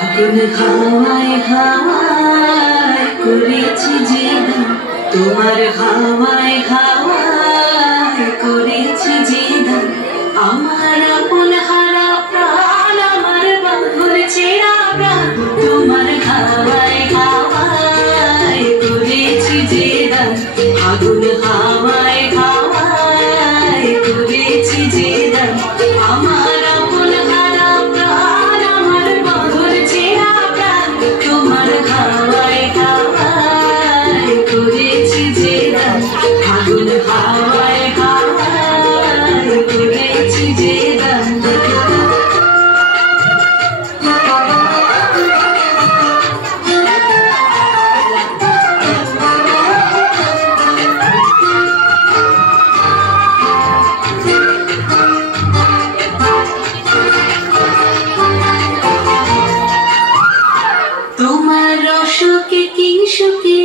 আগুন হাওয়ায় হাওয়ায় করেছি যে দান, তোমার হাওয়ায় হাওয়ায় করেছি যে দান। আমার আপন হারা প্রাণ, আমার বন্ধুর চেরা প্রাণ, তোমার হাওয়ায় হাওয়ায় করেছি যে দান। আগুন হাওয়ায় হাওয়ায় করেছি যে দান। আমার আপন হারা প্রাণ, আমার বন্ধুর চেরা প্রাণ, তোমার হাওয়ায় হাওয়ায় করেছি যে দান। আগুন হাওয়ায় হাওয়ায় করেছি যে দান। তোমার রসকে কিংসুকে,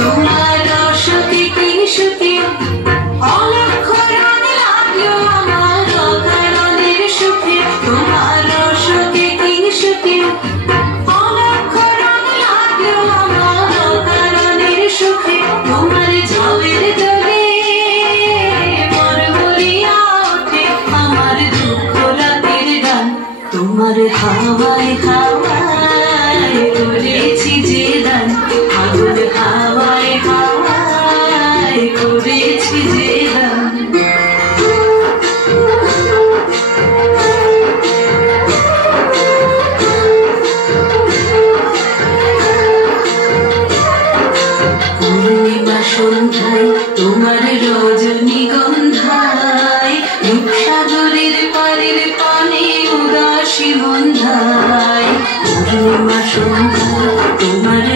তোমার রসকে কিংসুকে অলক্ষ রান লাগলো আমার অকারণের সুখে। তোমার রসকে কিংসুকে অলক্ষ রান লাগলো আমার অকারণের সুখে। তোমার ঝাউয়ের দলে মর মরিয়া ওঠে আমার দুঃখ রাতের গান। তোমার হাওয়ায় হাওয়ায় করেছি যে দান। আগুন হাওয়ায় হাওয়ায় করেছি যে দান। পূর্ণিমা সন্ধ্যায় তোমার রজনীগন্ধায়, রূপসাগরের পারের পানে উদাসী মন্ধায়। পূর্ণিমা সন্ধ্যায় তোমার